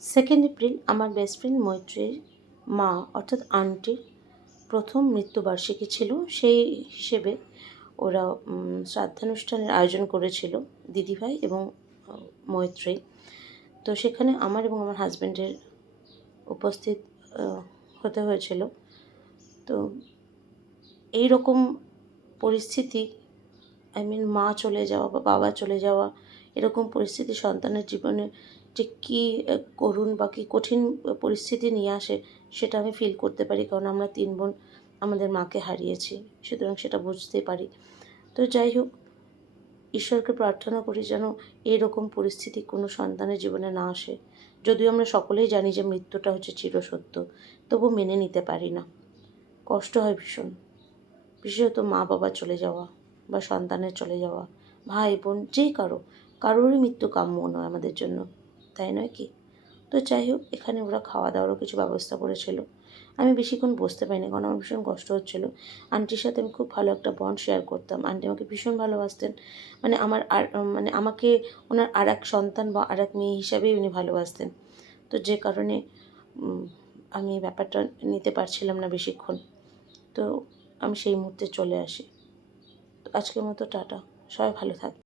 2 April আমার best friend মৈত্রীর মা অর্থাৎ আন্টির প্রথম মৃত্যুবার্ষিকী ছিল। সেই হিসেবে ওরা শ্রাদ্ধানুষ্ঠানের আয়োজন করেছিল দিদিভাই এবং মৈত্রী। তো সেখানে আমার এবং আমার হাজব্যান্ডের উপস্থিত হতে হয়েছিল। তো এই রকম পরিস্থিতি, মা চলে যাওয়া বা বাবা চলে যাওয়া, এরকম পরিস্থিতি সন্তানের জীবনে যে কী করুণ বা কী কঠিন পরিস্থিতি নিয়ে আসে সেটা আমি ফিল করতে পারি, কারণ আমরা 3 বোন আমাদের মাকে হারিয়েছি, সুতরাং সেটা বুঝতে পারি। তো যাই হোক, ঈশ্বরকে প্রার্থনা করি যেন এইরকম পরিস্থিতি কোনো সন্তানের জীবনে না আসে। যদিও আমরা সকলেই জানি যে মৃত্যুটা হচ্ছে চিরসত্য, তবু মেনে নিতে পারি না, কষ্ট হয় ভীষণ। বিশেষত মা বাবা চলে যাওয়া বা সন্তানের চলে যাওয়া, ভাই বোন যে কারোরই মৃত্যু কাম্য নয় আমাদের জন্য, তাই নয় কি? তো যাই হোক, এখানে ওরা খাওয়া দাওয়ারও কিছু ব্যবস্থা করেছিল। আমি বেশিক্ষণ বসতে পারিনি, কারণ আমার ভীষণ কষ্ট হচ্ছিল। আন্টির সাথে আমি খুব ভালো একটা বন্ড শেয়ার করতাম। আন্টি আমাকে ভীষণ ভালোবাসতেন। আমাকে ওনার আরেক সন্তান বা আরেক মেয়ে হিসাবেই উনি ভালোবাসতেন। তো যে কারণে আমি ব্যাপারটা নিতে পারছিলাম না বেশিক্ষণ। তো আমি সেই মুহূর্তে চলে আসি। তো আজকের মতো টাটা, সবাই ভালো থাকবেন।